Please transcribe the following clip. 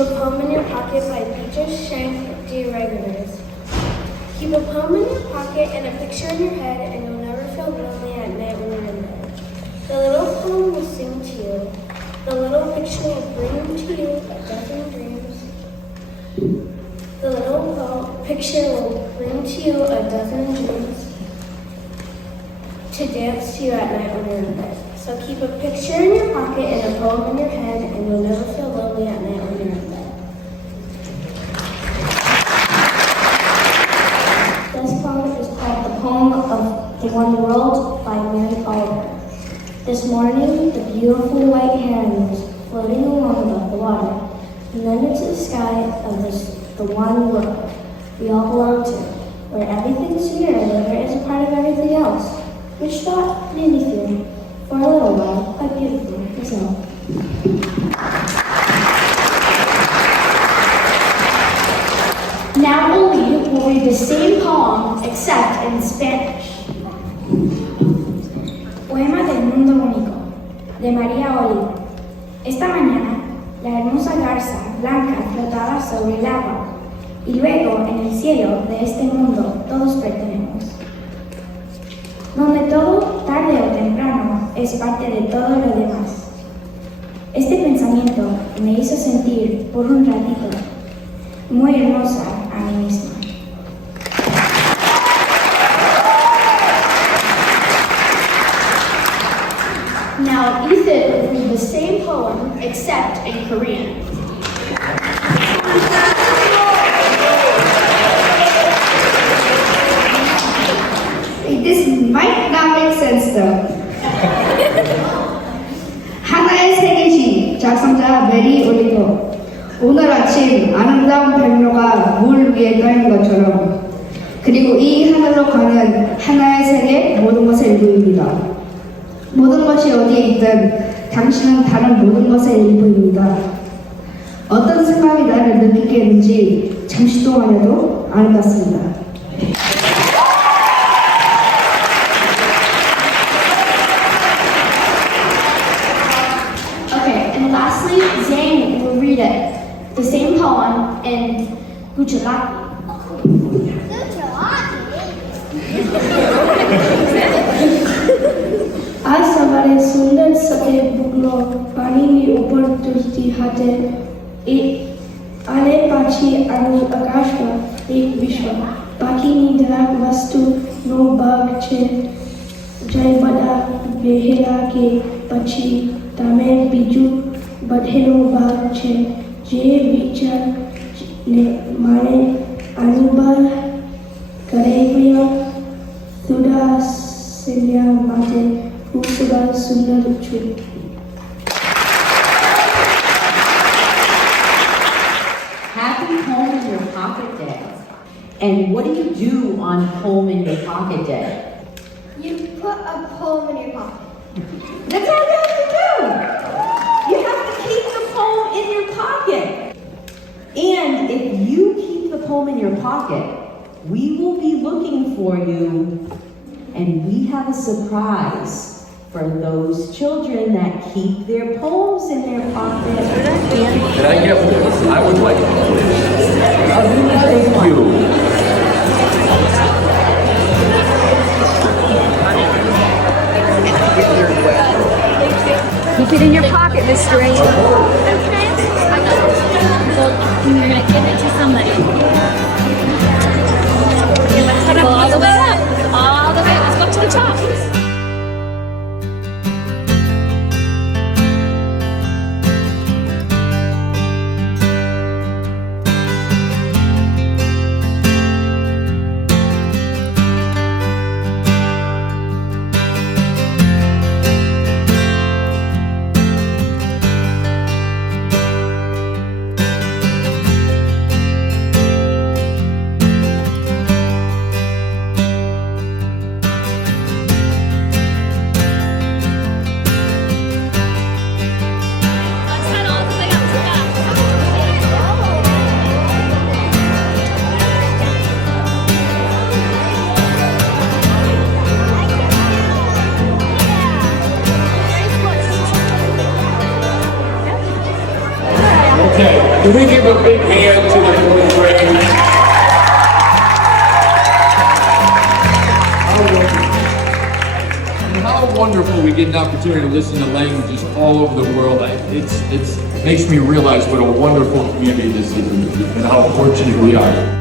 a poem in your pocket by Beatrice Shank de Regulars. Keep a poem in your pocket and a picture in your head, and you'll never feel lonely at night when you're in bed. The little poem will sing to you. The little picture will bring to you a dozen dreams. The little picture will bring to you a dozen dreams to dance to you at night when you're in bed. So keep a picture in your pocket and a poem in your head, and you'll never feel lonely at night when you're in bed. This poem is called The Poem of the One World by Mary Oliver. This morning, the beautiful white heron was floating along above the water, and then into the sky of the one world we all belong to, where everything's familiar is a part of everything else, which thought made me feel, for a little while, quite beautiful myself. Now Oli will read the same poem, except in Spanish. Poema del mundo único, de María Oli. Esta mañana, la hermosa garza blanca flotaba sobre el agua, y luego en el cielo de este mundo todos pertenecemos. Donde todo, tarde o temprano, es parte de todo lo demás. Este pensamiento me hizo sentir por un ratito muy hermosa a mí misma. Now Ethan will read the same poem, except in Korean. This might not make sense though. 하나의 세계시 작성자 메리 올리버. 오늘 아침 아름다운 백로가 물 위에 떠 있는 것처럼, 그리고 이 하늘로 가는 하나의 세계 모든 것의 일부입니다. 모든 것이 어디에 있든 당신은 다른 모든 것의 일부입니다. 어떤 생각이 나를 느끼게 했는지 잠시 동안에도 아름답습니다. Okay, and lastly, Zane will read it. The same poem in Gujarati. आज सवारे सुंदर सफेद बुगलो पानी के ऊपर तुलती हाथे आले पाछी आणि आकाश का एक विश्व बाकी ની દરેક વસ્તુ નો ભાગ છે જય બડા બેહેલા કે પછી તમે બીજું બધેનો ભાગ છે જે વિચાર ને માને અનુભવ કરે પ્રિય સુદા સિન્યા માટે હું સુદા સુંદર છું. Happy Home in Your Pocket Day. And what do you do on Home in Your Pocket Day? You put a poem in your pocket. That's all you have to do. You have to keep the poem in your pocket. And if you keep the poem in your pocket, we will be looking for you, and we have a surprise for those children that keep their poems in their pocket. Can I get one? I would like one. Thank you. Keep it in your pocket, Mr. A. Okay. Well, you're going to give it to somebody. Okay, let's go all the way up. All the way. Let's go to the top. Can we give a big hand to the fourth grade? How wonderful we get an opportunity to listen to languages all over the world. It makes me realize what a wonderful community this is and how fortunate we are.